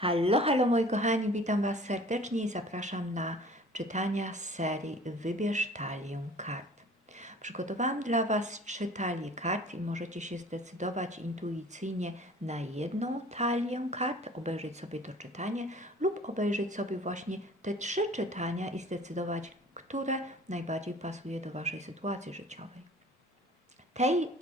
Hallo, hallo moi kochani, witam Was serdecznie i zapraszam na czytania z serii Wybierz talię kart. Przygotowałam dla Was trzy talie kart i możecie się zdecydować intuicyjnie na jedną talię kart, obejrzeć sobie to czytanie lub obejrzeć sobie właśnie te trzy czytania i zdecydować, które najbardziej pasuje do Waszej sytuacji życiowej.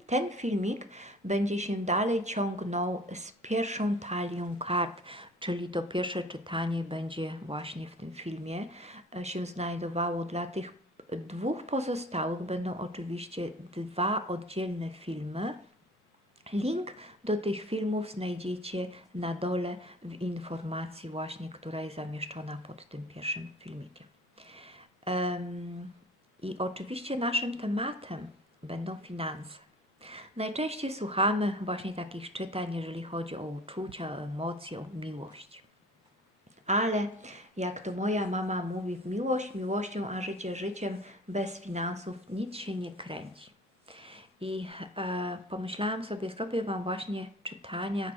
Ten filmik będzie się dalej ciągnął z pierwszą talią kart, czyli to pierwsze czytanie będzie właśnie w tym filmie e, się znajdowało. Dla tych dwóch pozostałych będą oczywiście dwa oddzielne filmy. Link do tych filmów znajdziecie na dole w informacji właśnie, która jest zamieszczona pod tym pierwszym filmikiem. Em, I oczywiście naszym tematem będą finanse. Najczęściej słuchamy właśnie takich czytań, jeżeli chodzi o uczucia, o emocje, o miłość. Ale jak to moja mama mówi, miłość miłością, a życie życiem, bez finansów nic się nie kręci. I e, pomyślałam sobie, zrobię Wam właśnie czytania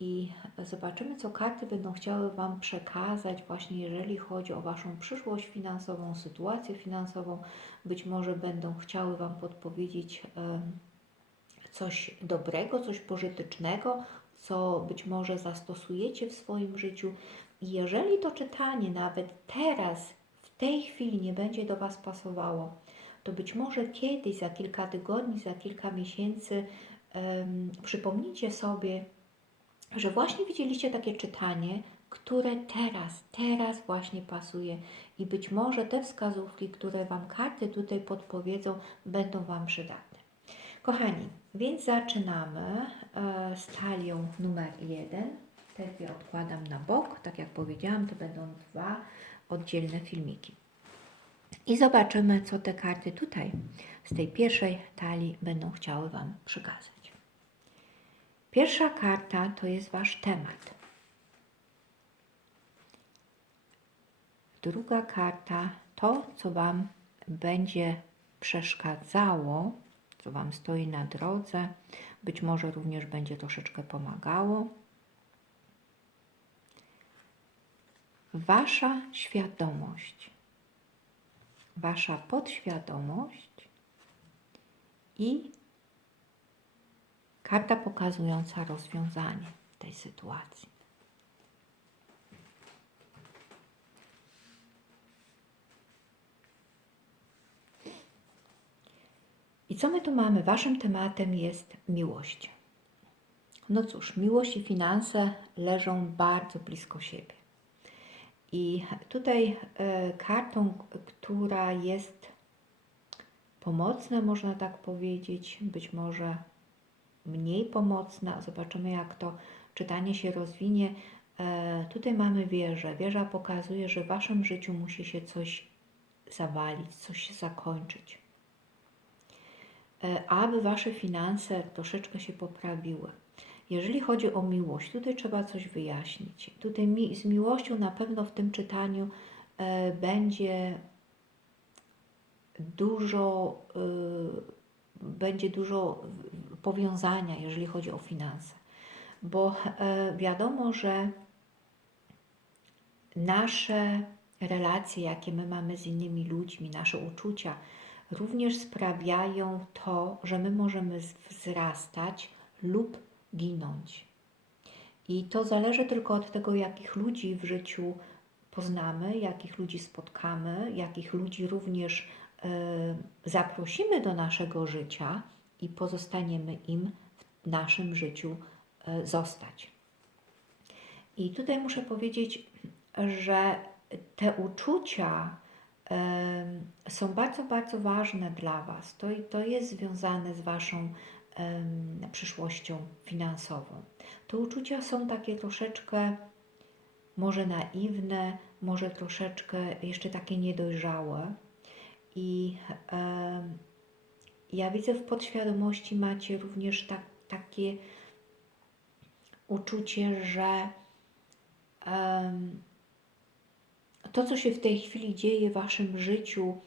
i zobaczymy, co karty będą chciały Wam przekazać, właśnie jeżeli chodzi o Waszą przyszłość finansową, sytuację finansową. Być może będą chciały Wam podpowiedzieć e, coś dobrego, coś pożytecznego, co być może zastosujecie w swoim życiu. Jeżeli to czytanie nawet teraz, w tej chwili nie będzie do Was pasowało, to być może kiedyś, za kilka tygodni, za kilka miesięcy, um, przypomnijcie sobie, że właśnie widzieliście takie czytanie, które teraz, teraz właśnie pasuje i być może te wskazówki, które Wam karty tutaj podpowiedzą, będą Wam przydatne. Kochani, więc zaczynamy e, z talią numer jeden. Te dwie odkładam na bok. Tak jak powiedziałam, to będą dwa oddzielne filmiki. I zobaczymy, co te karty tutaj z tej pierwszej talii będą chciały Wam przekazać. Pierwsza karta to jest Wasz temat. Druga karta to, co Wam będzie przeszkadzało, co Wam stoi na drodze. Być może również będzie troszeczkę pomagało. Wasza świadomość, Wasza podświadomość i karta pokazująca rozwiązanie tej sytuacji. I co my tu mamy? Waszym tematem jest miłość. No cóż, miłość i finanse leżą bardzo blisko siebie. I tutaj y, kartą, która jest pomocna, można tak powiedzieć, być może mniej pomocna, zobaczymy jak to czytanie się rozwinie. Y, tutaj mamy wieżę. Wieża pokazuje, że w Waszym życiu musi się coś zawalić, coś się zakończyć E, aby Wasze finanse troszeczkę się poprawiły. Jeżeli chodzi o miłość, tutaj trzeba coś wyjaśnić. Tutaj mi, z miłością na pewno w tym czytaniu e, będzie dużo, e, będzie dużo powiązania, jeżeli chodzi o finanse. Bo e, wiadomo, że nasze relacje, jakie my mamy z innymi ludźmi, nasze uczucia, również sprawiają to, że my możemy wzrastać lub ginąć. I to zależy tylko od tego, jakich ludzi w życiu poznamy, jakich ludzi spotkamy, jakich ludzi również y, zaprosimy do naszego życia i pozostaniemy im w naszym życiu y, zostać. I tutaj muszę powiedzieć, że te uczucia, są bardzo, bardzo ważne dla Was. To, to jest związane z Waszą przyszłością finansową. Te uczucia są takie troszeczkę może naiwne, może troszeczkę jeszcze takie niedojrzałe. I ja widzę w podświadomości macie również tak, takie uczucie, że to, co się w tej chwili dzieje w Waszym życiu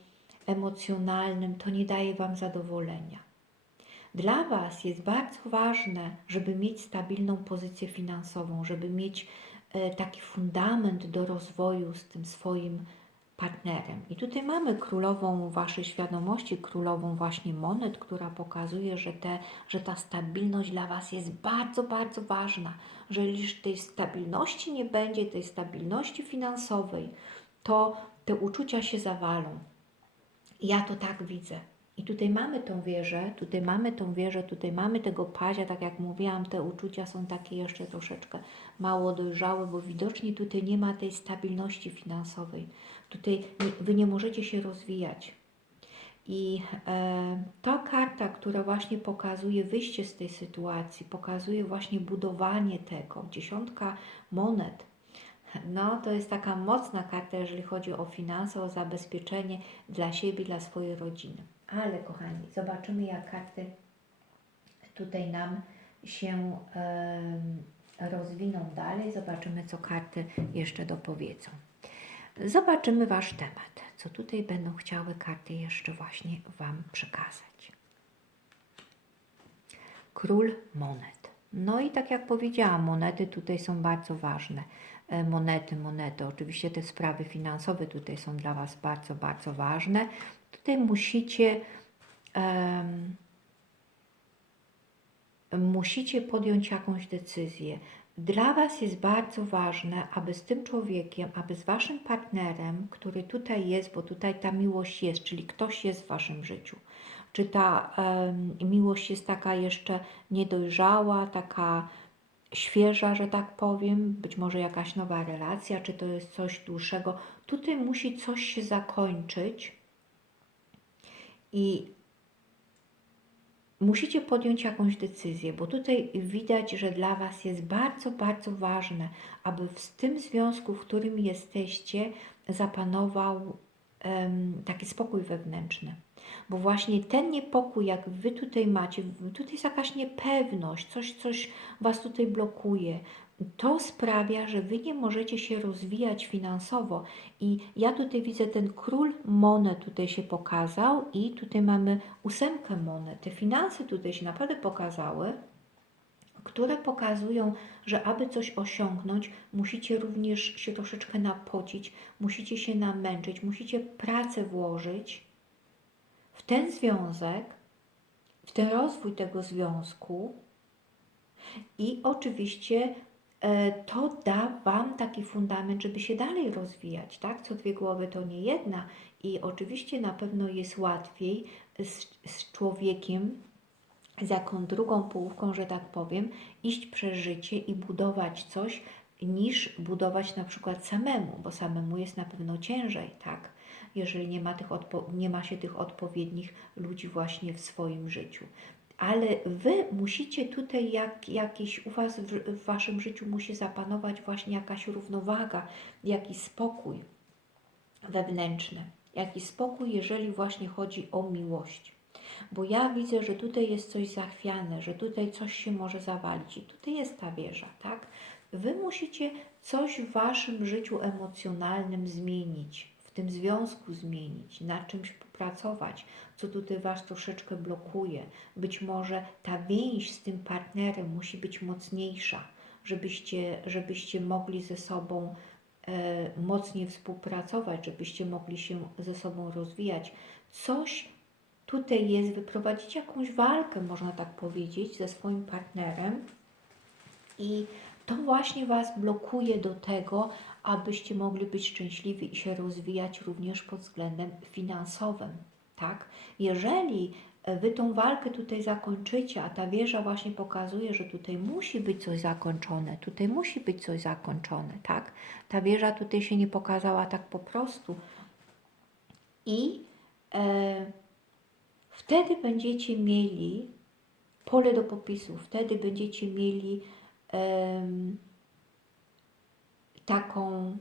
emocjonalnym, to nie daje Wam zadowolenia. Dla Was jest bardzo ważne, żeby mieć stabilną pozycję finansową, żeby mieć e, taki fundament do rozwoju z tym swoim partnerem. I tutaj mamy królową waszej świadomości, królową właśnie monet, która pokazuje, że, te, że ta stabilność dla was jest bardzo, bardzo ważna. Że jeśli tej stabilności nie będzie, tej stabilności finansowej, to te uczucia się zawalą. Ja to tak widzę. I tutaj mamy tą wieżę, tutaj mamy tą wieżę, tutaj mamy tego pazia, tak jak mówiłam, te uczucia są takie jeszcze troszeczkę mało dojrzałe, bo widocznie tutaj nie ma tej stabilności finansowej. Tutaj nie, Wy nie możecie się rozwijać. I e, ta karta, która właśnie pokazuje wyjście z tej sytuacji, pokazuje właśnie budowanie tego, dziesiątka monet, no, to jest taka mocna karta, jeżeli chodzi o finanse, o zabezpieczenie dla siebie, dla swojej rodziny. Ale kochani, zobaczymy jak karty tutaj nam się em, rozwiną dalej. Zobaczymy, co karty jeszcze dopowiedzą. Zobaczymy Wasz temat. Co tutaj będą chciały karty jeszcze właśnie Wam przekazać. Król monet. No i tak jak powiedziałam, monety tutaj są bardzo ważne. E, Monety, monety. Oczywiście te sprawy finansowe tutaj są dla Was bardzo, bardzo ważne. Tutaj musicie em, musicie podjąć jakąś decyzję. Dla Was jest bardzo ważne, aby z tym człowiekiem, aby z Waszym partnerem, który tutaj jest, bo tutaj ta miłość jest, czyli ktoś jest w Waszym życiu, czy ta em, miłość jest taka jeszcze niedojrzała, taka świeża, że tak powiem, być może jakaś nowa relacja, czy to jest coś dłuższego. Tutaj musi coś się zakończyć i musicie podjąć jakąś decyzję, bo tutaj widać, że dla Was jest bardzo, bardzo ważne, aby w tym związku, w którym jesteście, zapanował em, taki spokój wewnętrzny. Bo właśnie ten niepokój, jak Wy tutaj macie, tutaj jest jakaś niepewność, coś, coś Was tutaj blokuje. To sprawia, że Wy nie możecie się rozwijać finansowo. I ja tutaj widzę ten król monet tutaj się pokazał i tutaj mamy ósemkę monet. Te finanse tutaj się naprawdę pokazały, które pokazują, że aby coś osiągnąć, musicie również się troszeczkę napocić, musicie się namęczyć, musicie pracę włożyć w ten związek, w ten rozwój tego związku i oczywiście e, to da Wam taki fundament, żeby się dalej rozwijać, tak? Co dwie głowy to nie jedna i oczywiście na pewno jest łatwiej z, z człowiekiem, z jaką drugą połówką, że tak powiem, iść przez życie i budować coś, niż budować na przykład samemu, bo samemu jest na pewno ciężej, tak? Jeżeli nie ma, tych nie ma się tych odpowiednich ludzi właśnie w swoim życiu. Ale Wy musicie tutaj, jak, jakiś u Was w, w Waszym życiu musi zapanować właśnie jakaś równowaga, jakiś spokój wewnętrzny, jakiś spokój, jeżeli właśnie chodzi o miłość. Bo ja widzę, że tutaj jest coś zachwiane, że tutaj coś się może zawalić i tutaj jest ta wieża, tak? Wy musicie coś w Waszym życiu emocjonalnym zmienić, tym związku zmienić, nad czymś popracować, co tutaj Was troszeczkę blokuje. Być może ta więź z tym partnerem musi być mocniejsza, żebyście, żebyście mogli ze sobą e, mocniej współpracować, żebyście mogli się ze sobą rozwijać. Coś tutaj jest, wyprowadzić jakąś walkę, można tak powiedzieć, ze swoim partnerem i to właśnie Was blokuje do tego, abyście mogli być szczęśliwi i się rozwijać również pod względem finansowym, tak? Jeżeli e, Wy tą walkę tutaj zakończycie, a ta wieża właśnie pokazuje, że tutaj musi być coś zakończone, tutaj musi być coś zakończone, tak? Ta wieża tutaj się nie pokazała tak po prostu. I e, wtedy będziecie mieli pole do popisu, wtedy będziecie mieli taką,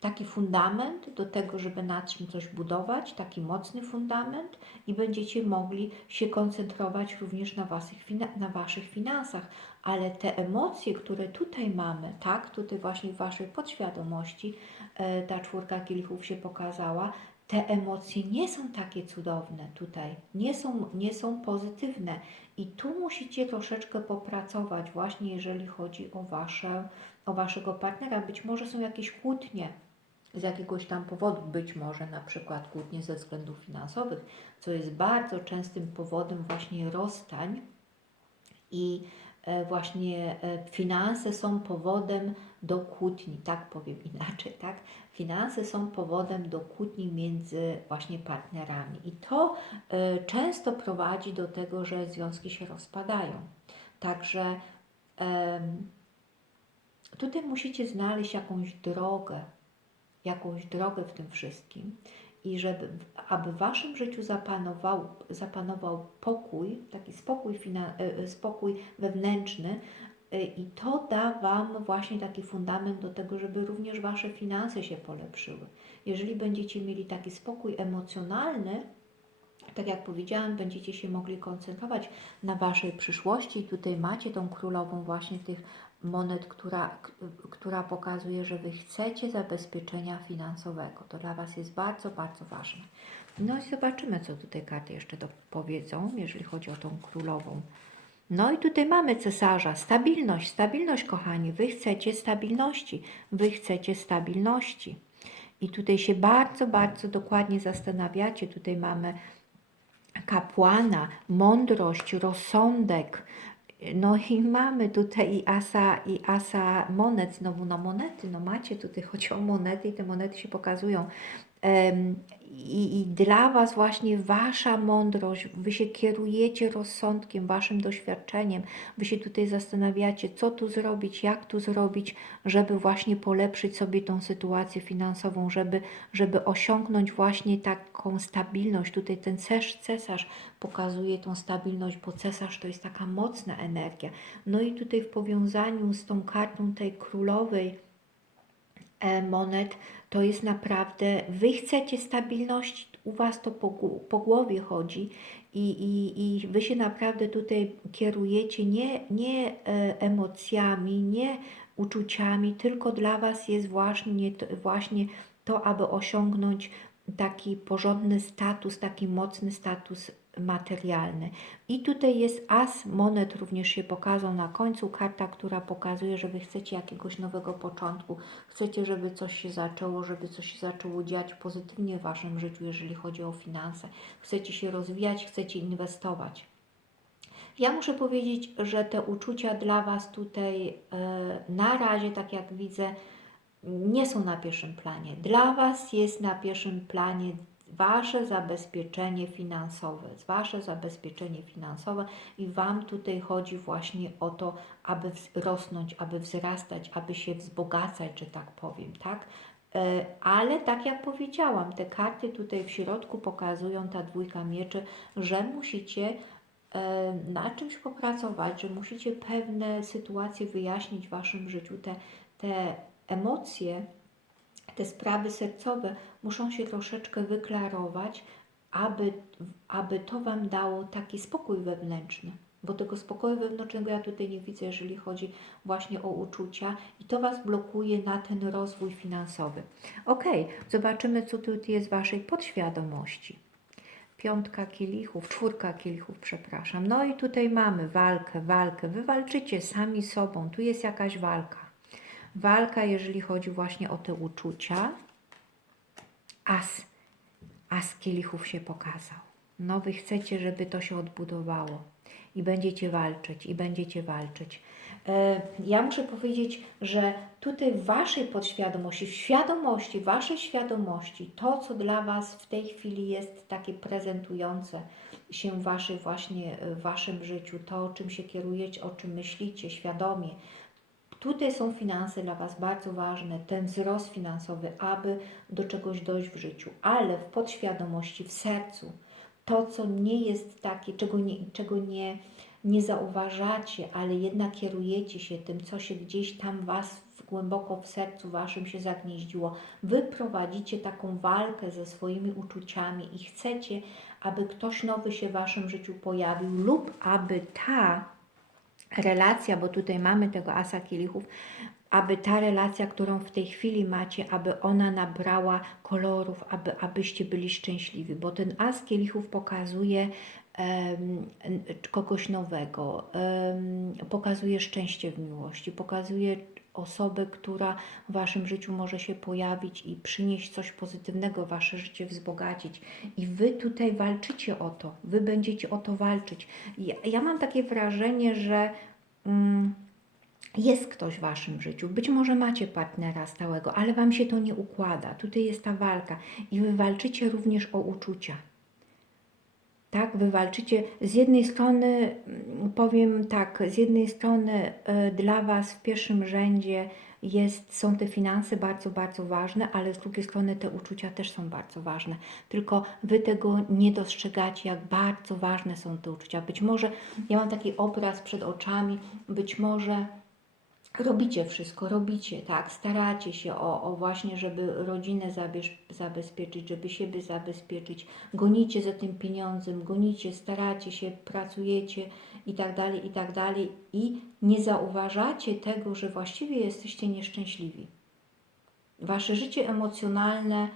taki fundament do tego, żeby nad czym coś budować, taki mocny fundament i będziecie mogli się koncentrować również na waszych, na waszych finansach. Ale te emocje, które tutaj mamy, tak, tutaj właśnie w waszej podświadomości e, ta czwórka kielichów się pokazała, te emocje nie są takie cudowne tutaj, nie są, nie są pozytywne. I tu musicie troszeczkę popracować, właśnie jeżeli chodzi o, wasze, o waszego partnera. Być może są jakieś kłótnie z jakiegoś tam powodu, być może na przykład kłótnie ze względów finansowych, co jest bardzo częstym powodem właśnie rozstań i e, właśnie e, finanse są powodem do kłótni, tak powiem inaczej, tak? Finanse są powodem do kłótni między właśnie partnerami i to e, często prowadzi do tego, że związki się rozpadają. Także tutaj musicie znaleźć jakąś drogę, jakąś drogę w tym wszystkim i żeby, aby w Waszym życiu zapanował, zapanował pokój, taki spokój, e, e, spokój wewnętrzny i to da Wam właśnie taki fundament do tego, żeby również Wasze finanse się polepszyły. Jeżeli będziecie mieli taki spokój emocjonalny, tak jak powiedziałam, będziecie się mogli koncentrować na Waszej przyszłości. Tutaj macie tą królową właśnie tych monet, która, która pokazuje, że Wy chcecie zabezpieczenia finansowego. To dla Was jest bardzo, bardzo ważne. No i zobaczymy, co tutaj karty jeszcze do, powiedzą, jeżeli chodzi o tą królową. No i tutaj mamy cesarza, stabilność, stabilność, kochani. Wy chcecie stabilności, wy chcecie stabilności. I tutaj się bardzo, bardzo dokładnie zastanawiacie. Tutaj mamy kapłana, mądrość, rozsądek. No i mamy tutaj i asa, i asa monet, znowu no monety, no macie tutaj, chodzi o monety i te monety się pokazują. I, I dla Was właśnie Wasza mądrość, Wy się kierujecie rozsądkiem, Waszym doświadczeniem, Wy się tutaj zastanawiacie, co tu zrobić, jak tu zrobić, żeby właśnie polepszyć sobie tą sytuację finansową, żeby, żeby osiągnąć właśnie taką stabilność. Tutaj ten cesarz pokazuje tą stabilność, bo cesarz to jest taka mocna energia. No i tutaj w powiązaniu z tą kartą tej królowej, e, monet, to jest naprawdę, wy chcecie stabilności, u was to po, po głowie chodzi i, i, i wy się naprawdę tutaj kierujecie nie, nie e, emocjami, nie uczuciami, tylko dla was jest właśnie to, właśnie to, aby osiągnąć taki porządny status, taki mocny status materialny. I tutaj jest as monet, również się pokazał na końcu, karta, która pokazuje, że wy chcecie jakiegoś nowego początku, chcecie, żeby coś się zaczęło, żeby coś się zaczęło dziać pozytywnie w waszym życiu, jeżeli chodzi o finanse. Chcecie się rozwijać, chcecie inwestować. Ja muszę powiedzieć, że te uczucia dla Was tutaj e, na razie, tak jak widzę, nie są na pierwszym planie. Dla Was jest na pierwszym planie Wasze zabezpieczenie finansowe, Wasze zabezpieczenie finansowe i Wam tutaj chodzi właśnie o to, aby rosnąć, aby wzrastać, aby się wzbogacać, że tak powiem, tak? E, Ale tak jak powiedziałam, te karty tutaj w środku pokazują, ta dwójka mieczy, że musicie e, na czymś popracować, że musicie pewne sytuacje wyjaśnić w Waszym życiu, te, te emocje, te sprawy sercowe muszą się troszeczkę wyklarować, aby, aby to Wam dało taki spokój wewnętrzny. Bo tego spokoju wewnętrznego ja tutaj nie widzę, jeżeli chodzi właśnie o uczucia, i to Was blokuje na ten rozwój finansowy. Ok, zobaczymy, co tu jest w Waszej podświadomości. Piątka kielichów, czwórka kielichów, przepraszam. No i tutaj mamy walkę, walkę. Wy walczycie sami sobą, tu jest jakaś walka. Walka, jeżeli chodzi właśnie o te uczucia. As, as kielichów się pokazał. No wy chcecie, żeby to się odbudowało i będziecie walczyć, i będziecie walczyć. E, Ja muszę powiedzieć, że tutaj w Waszej podświadomości, w świadomości, Waszej świadomości, to, co dla Was w tej chwili jest takie prezentujące się w Waszej właśnie, w Waszym życiu, to, czym się kierujecie, o czym myślicie świadomie, Tutaj są finanse dla Was bardzo ważne, ten wzrost finansowy, aby do czegoś dojść w życiu, ale w podświadomości, w sercu, to, co nie jest takie, czego nie, czego nie, nie zauważacie, ale jednak kierujecie się tym, co się gdzieś tam Was głęboko w sercu Waszym się zagnieździło. Wy prowadzicie taką walkę ze swoimi uczuciami i chcecie, aby ktoś nowy się w Waszym życiu pojawił lub aby ta relacja, bo tutaj mamy tego asa kielichów, aby ta relacja, którą w tej chwili macie, aby ona nabrała kolorów, aby, abyście byli szczęśliwi, bo ten as kielichów pokazuje kogoś nowego, pokazuje szczęście w miłości, pokazuje osobę, która w waszym życiu może się pojawić i przynieść coś pozytywnego wasze życie, wzbogacić. I wy tutaj walczycie o to, wy będziecie o to walczyć. Ja, ja mam takie wrażenie, że mm, jest ktoś w waszym życiu, być może macie partnera stałego, ale wam się to nie układa. Tutaj jest ta walka i wy walczycie również o uczucia. Tak, wy walczycie z jednej strony, mm, powiem tak, z jednej strony y, dla Was w pierwszym rzędzie jest, są te finanse bardzo, bardzo ważne, ale z drugiej strony te uczucia też są bardzo ważne. Tylko Wy tego nie dostrzegacie, jak bardzo ważne są te uczucia. Być może, ja mam taki obraz przed oczami, być może robicie wszystko, robicie, tak, staracie się o, o właśnie, żeby rodzinę zabierz, zabezpieczyć, żeby siebie zabezpieczyć, gonicie za tym pieniądzem, gonicie, staracie się, pracujecie i tak dalej, i tak dalej i nie zauważacie tego, że właściwie jesteście nieszczęśliwi. Wasze życie emocjonalne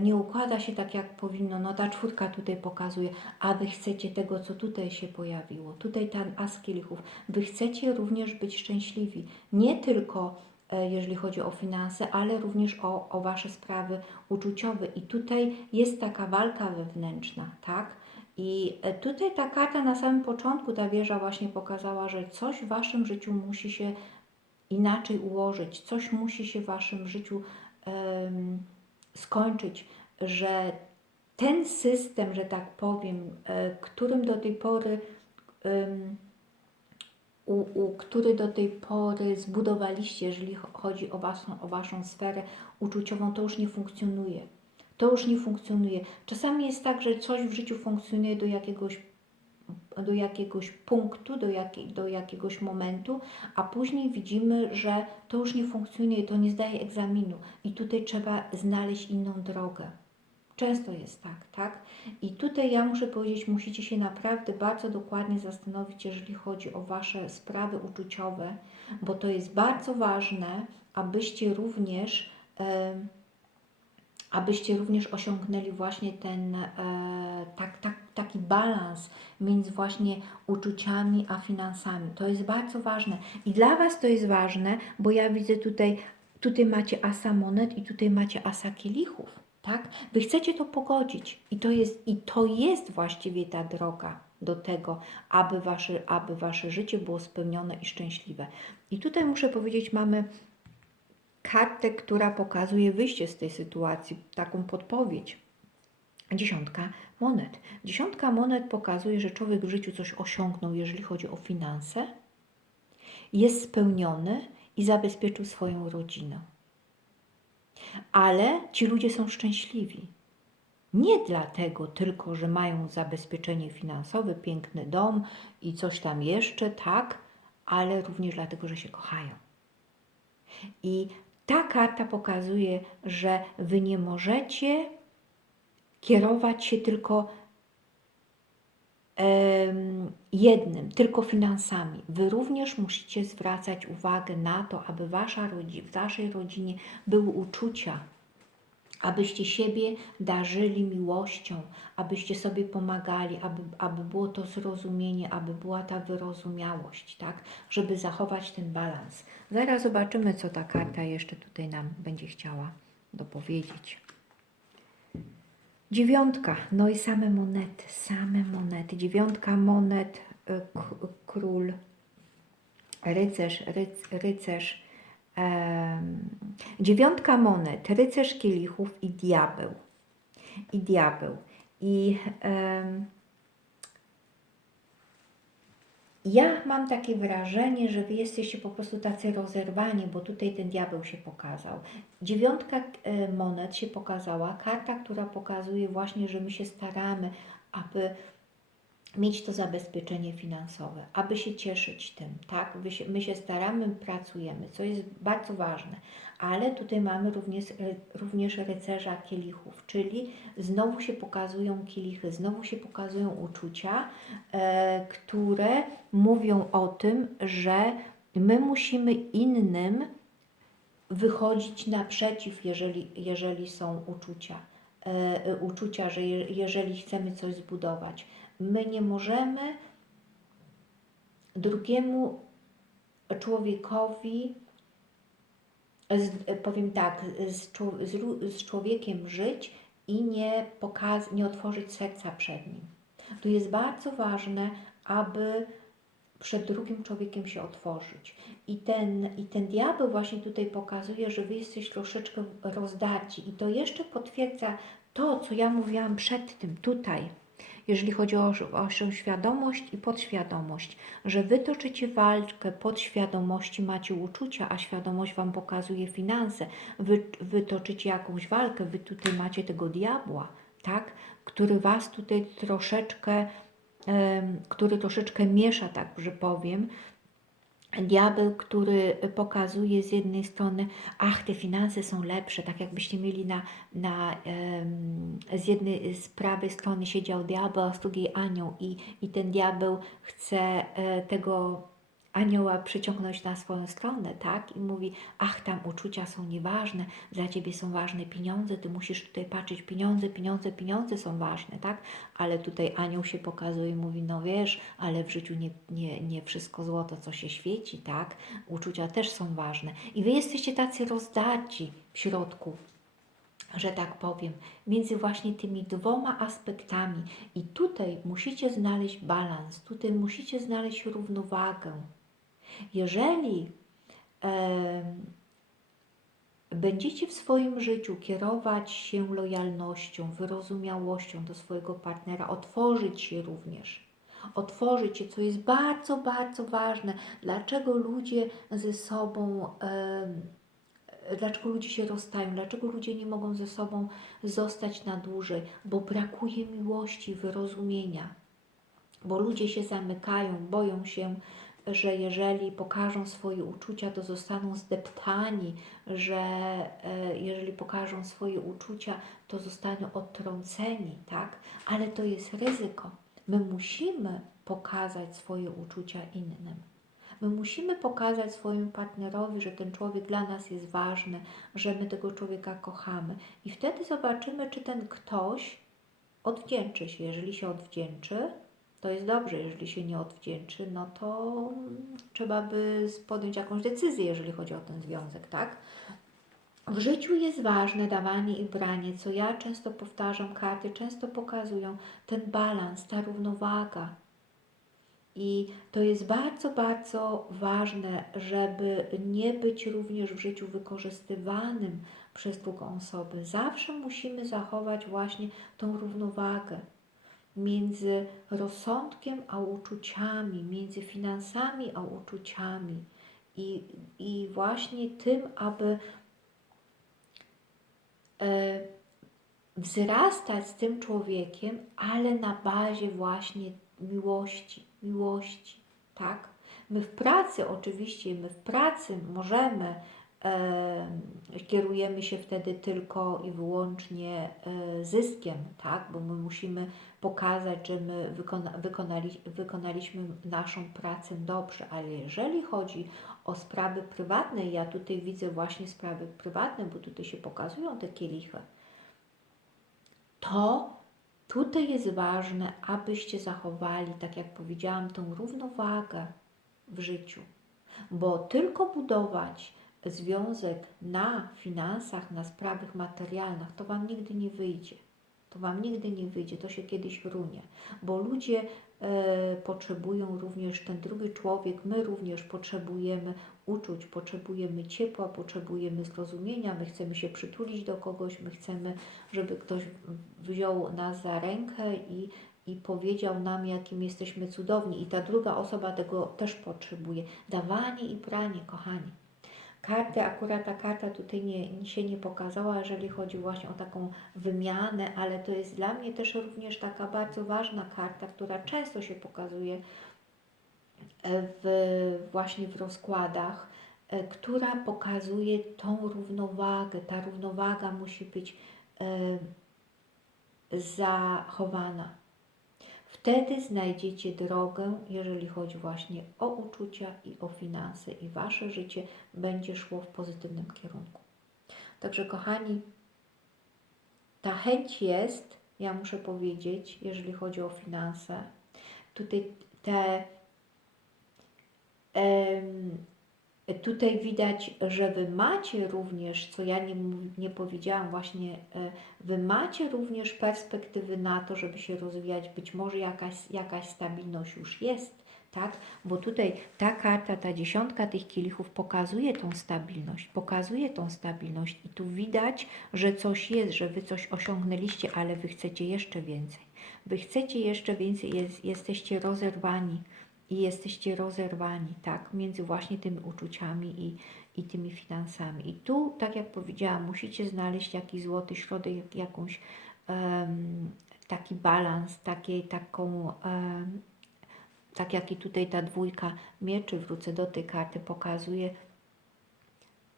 nie układa się tak, jak powinno. No ta czwórka tutaj pokazuje, a wy chcecie tego, co tutaj się pojawiło. Tutaj ten as kielichów. Wy chcecie również być szczęśliwi. Nie tylko e, jeżeli chodzi o finanse, ale również o, o wasze sprawy uczuciowe. I tutaj jest taka walka wewnętrzna, tak? I e, tutaj ta karta na samym początku, ta wieża właśnie pokazała, że coś w waszym życiu musi się inaczej ułożyć, coś musi się w waszym życiu em, skończyć, że ten system, że tak powiem, e, którym do tej pory, u, u, który do tej pory zbudowaliście, jeżeli cho- chodzi o waszą, o waszą sferę uczuciową, to już nie funkcjonuje. To już nie funkcjonuje. Czasami jest tak, że coś w życiu funkcjonuje do jakiegoś do jakiegoś punktu, do, jakiej, do jakiegoś momentu, a później widzimy, że to już nie funkcjonuje, to nie zdaje egzaminu i tutaj trzeba znaleźć inną drogę. Często jest tak, tak? I tutaj ja muszę powiedzieć, musicie się naprawdę bardzo dokładnie zastanowić, jeżeli chodzi o Wasze sprawy uczuciowe, bo to jest bardzo ważne, abyście również, em, abyście również osiągnęli właśnie ten e, tak, tak, taki balans między właśnie uczuciami a finansami. To jest bardzo ważne. I dla Was to jest ważne, bo ja widzę tutaj, tutaj macie asa monet i tutaj macie asa kielichów. Tak? Wy chcecie to pogodzić i to jest, i to jest właściwie ta droga do tego, aby wasze, aby wasze życie było spełnione i szczęśliwe. I tutaj muszę powiedzieć, mamy kartę, która pokazuje wyjście z tej sytuacji, taką podpowiedź. Dziesiątka monet. Dziesiątka monet pokazuje, że człowiek w życiu coś osiągnął, jeżeli chodzi o finanse, jest spełniony i zabezpieczył swoją rodzinę. Ale ci ludzie są szczęśliwi. Nie dlatego tylko, że mają zabezpieczenie finansowe, piękny dom i coś tam jeszcze, tak, ale również dlatego, że się kochają. I ta karta pokazuje, że wy nie możecie kierować się tylko jednym, tylko finansami. Wy również musicie zwracać uwagę na to, aby wasza w waszej rodzinie były uczucia, abyście siebie darzyli miłością, abyście sobie pomagali, aby, aby było to zrozumienie, aby była ta wyrozumiałość, tak? Żeby zachować ten balans. Zaraz zobaczymy, co ta karta jeszcze tutaj nam będzie chciała dopowiedzieć. Dziewiątka, no i same monety, same monety. Dziewiątka monet, y, król, rycerz, ryc, rycerz, dziewiątka monet, rycerz kielichów i diabeł. I diabeł. I ja mam takie wrażenie, że wy jesteście po prostu tacy rozerwani, bo tutaj ten diabeł się pokazał. Dziewiątka e, monet się pokazała, karta, która pokazuje właśnie, że my się staramy, aby mieć to zabezpieczenie finansowe, aby się cieszyć tym, tak? My się, my się staramy, pracujemy, co jest bardzo ważne, ale tutaj mamy również, ry- również rycerza kielichów, czyli znowu się pokazują kielichy, znowu się pokazują uczucia, e, które mówią o tym, że My musimy innym wychodzić naprzeciw, jeżeli, jeżeli są uczucia. E, uczucia, że je, jeżeli chcemy coś zbudować. My nie możemy drugiemu człowiekowi, z, powiem tak, z człowiekiem żyć i nie, pokaz, nie otworzyć serca przed nim. Tu jest bardzo ważne, aby przed drugim człowiekiem się otworzyć. I ten, I ten diabeł właśnie tutaj pokazuje, że wy jesteś troszeczkę rozdarci. I to jeszcze potwierdza to, co ja mówiłam przed tym tutaj, jeżeli chodzi o waszą świadomość i podświadomość, że wy toczycie walkę podświadomości, macie uczucia, a świadomość wam pokazuje finanse. Wy, wy toczycie jakąś walkę, wy tutaj macie tego diabła, tak? który was tutaj troszeczkę który troszeczkę miesza, tak że powiem. Diabeł, który pokazuje z jednej strony, ach, te finanse są lepsze, tak jakbyście mieli na, na z jednej, z prawej strony siedział diabeł, a z drugiej anioł i, i ten diabeł chce e, tego anioła przyciągnąć na swoją stronę, tak? I mówi, ach, tam uczucia są nieważne, dla Ciebie są ważne pieniądze, Ty musisz tutaj patrzeć, pieniądze, pieniądze, pieniądze są ważne, tak? Ale tutaj anioł się pokazuje i mówi, no wiesz, ale w życiu nie, nie, nie wszystko złoto, co się świeci, tak? Uczucia też są ważne. I Wy jesteście tacy rozdarci w środku, że tak powiem, między właśnie tymi dwoma aspektami. I tutaj musicie znaleźć balans, tutaj musicie znaleźć równowagę. Jeżeli em, będziecie w swoim życiu kierować się lojalnością, wyrozumiałością do swojego partnera, otworzyć się również, otworzyć się, co jest bardzo, bardzo ważne. Dlaczego ludzie ze sobą, em, dlaczego ludzie się rozstają, dlaczego ludzie nie mogą ze sobą zostać na dłużej? Bo brakuje miłości, wyrozumienia bo ludzie się zamykają, boją się, że jeżeli pokażą swoje uczucia, to zostaną zdeptani, że e, jeżeli pokażą swoje uczucia, to zostaną odtrąceni, tak? Ale to jest ryzyko. My musimy pokazać swoje uczucia innym. My musimy pokazać swojemu partnerowi, że ten człowiek dla nas jest ważny, że my tego człowieka kochamy. I wtedy zobaczymy, czy ten ktoś odwdzięczy się. Jeżeli się odwdzięczy, to jest dobrze. Jeżeli się nie odwdzięczy, no to trzeba by podjąć jakąś decyzję, jeżeli chodzi o ten związek, tak? W życiu jest ważne dawanie i branie, co ja często powtarzam, karty często pokazują ten balans, ta równowaga. I to jest bardzo, bardzo ważne, żeby nie być również w życiu wykorzystywanym przez drugą osobę. Zawsze musimy zachować właśnie tą równowagę między rozsądkiem a uczuciami, między finansami a uczuciami. I, i właśnie tym, aby e, wzrastać z tym człowiekiem, ale na bazie właśnie miłości, miłości, tak? My w pracy oczywiście, my w pracy możemy, kierujemy się wtedy tylko i wyłącznie e, zyskiem, tak? Bo my musimy pokazać, że my wykona, wykonali, wykonaliśmy naszą pracę dobrze, ale jeżeli chodzi o sprawy prywatne, ja tutaj widzę właśnie sprawy prywatne, bo tutaj się pokazują te kielichy, to tutaj jest ważne, abyście zachowali, tak jak powiedziałam, tą równowagę w życiu, bo tylko budować związek na finansach, na sprawach materialnych, to Wam nigdy nie wyjdzie. To Wam nigdy nie wyjdzie, to się kiedyś runie, bo ludzie e, potrzebują również, ten drugi człowiek, my również potrzebujemy uczuć, potrzebujemy ciepła, potrzebujemy zrozumienia, my chcemy się przytulić do kogoś, my chcemy, żeby ktoś wziął nas za rękę i, i powiedział nam, jakim jesteśmy cudowni. I ta druga osoba tego też potrzebuje. Dawanie i branie, kochani. Karty, akurat ta karta tutaj nie, się nie pokazała, jeżeli chodzi właśnie o taką wymianę, ale to jest dla mnie też również taka bardzo ważna karta, która często się pokazuje w, właśnie w rozkładach, e, która pokazuje tą równowagę. Ta równowaga musi być e, zachowana. Wtedy znajdziecie drogę, jeżeli chodzi właśnie o uczucia i o finanse, i wasze życie będzie szło w pozytywnym kierunku. Także, kochani, ta chęć jest, ja muszę powiedzieć, jeżeli chodzi o finanse. Tutaj te. Tutaj widać, że Wy macie również, co ja nie, nie powiedziałam właśnie, e, Wy macie również perspektywy na to, żeby się rozwijać. Być może jakaś, jakaś stabilność już jest, tak? Bo tutaj ta karta, ta dziesiątka tych kielichów pokazuje tą stabilność, pokazuje tą stabilność i tu widać, że coś jest, że Wy coś osiągnęliście, ale Wy chcecie jeszcze więcej. Wy chcecie jeszcze więcej, jest, jesteście rozerwani i jesteście rozerwani, tak, między właśnie tymi uczuciami i, i tymi finansami. I tu, tak jak powiedziałam, musicie znaleźć jakiś złoty środek, jak- jakąś em, taki balans, takiej, taką, em, tak jak i tutaj ta dwójka mieczy, wrócę do tej karty, pokazuje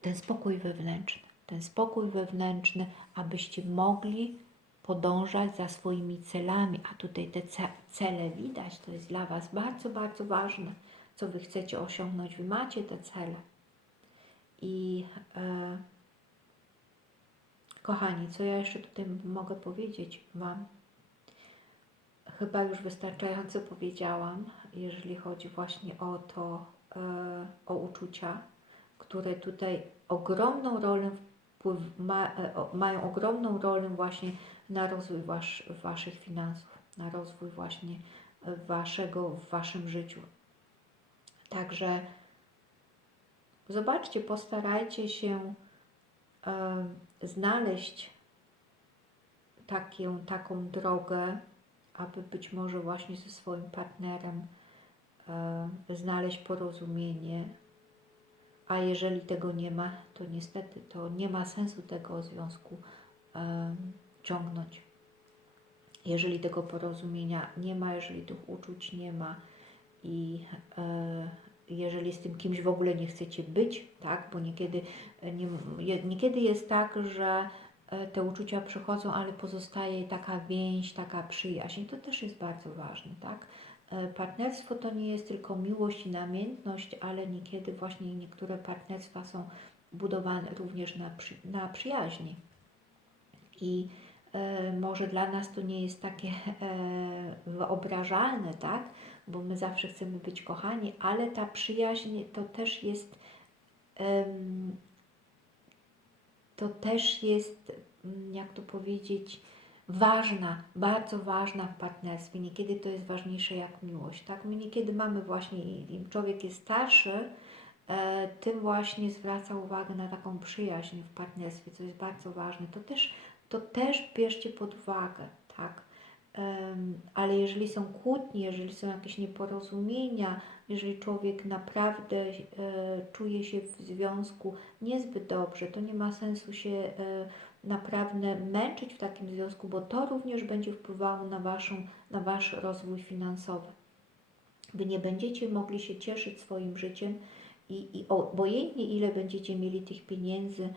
ten spokój wewnętrzny. Ten spokój wewnętrzny, abyście mogli podążać za swoimi celami, a tutaj te ce- cele widać, to jest dla Was bardzo, bardzo ważne, co Wy chcecie osiągnąć. Wy macie te cele. I e, kochani, co ja jeszcze tutaj mogę powiedzieć Wam? Chyba już wystarczająco powiedziałam, jeżeli chodzi właśnie o to, e, o uczucia, które tutaj ogromną rolę wpływ, ma, e, mają ogromną rolę właśnie na rozwój wasz, Waszych finansów, na rozwój właśnie Waszego w Waszym życiu. Także zobaczcie, postarajcie się znaleźć taką, taką drogę, aby być może właśnie ze swoim partnerem znaleźć porozumienie, a jeżeli tego nie ma, to niestety to nie ma sensu tego związku ciągnąć. Jeżeli tego porozumienia nie ma, jeżeli tych uczuć nie ma i e, jeżeli z tym kimś w ogóle nie chcecie być, tak, bo niekiedy, e, nie, niekiedy jest tak, że e, te uczucia przychodzą, ale pozostaje taka więź, taka przyjaźń. To też jest bardzo ważne, tak? Partnerstwo to nie jest tylko miłość i namiętność, ale niekiedy właśnie niektóre partnerstwa są budowane również na, przy, na przyjaźni. I może dla nas to nie jest takie e, wyobrażalne, tak? Bo my zawsze chcemy być kochani, ale ta przyjaźń to też jest to też jest, mm, jak to powiedzieć, ważna, bardzo ważna w partnerstwie. Niekiedy to jest ważniejsze jak miłość, tak? My niekiedy mamy właśnie, im człowiek jest starszy, e, tym właśnie zwraca uwagę na taką przyjaźń w partnerstwie, co jest bardzo ważne. To też, to też bierzcie pod uwagę, tak? Ale jeżeli są kłótnie, jeżeli są jakieś nieporozumienia, jeżeli człowiek naprawdę e, czuje się w związku niezbyt dobrze, to nie ma sensu się e, naprawdę męczyć w takim związku, bo to również będzie wpływało na, waszą, na Wasz rozwój finansowy. Wy nie będziecie mogli się cieszyć swoim życiem i, i obojętnie ile będziecie mieli tych pieniędzy,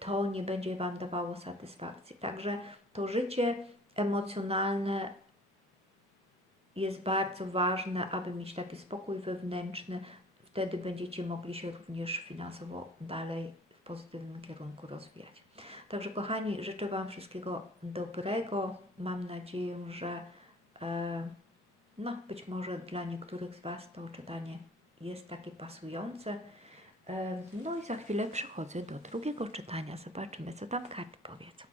to nie będzie Wam dawało satysfakcji. Także to życie emocjonalne jest bardzo ważne, aby mieć taki spokój wewnętrzny. Wtedy będziecie mogli się również finansowo dalej w pozytywnym kierunku rozwijać. Także, kochani, życzę Wam wszystkiego dobrego. Mam nadzieję, że e, no, być może dla niektórych z Was to czytanie jest takie pasujące. No i za chwilę przechodzę do drugiego czytania. Zobaczymy, co tam karty powiedzą.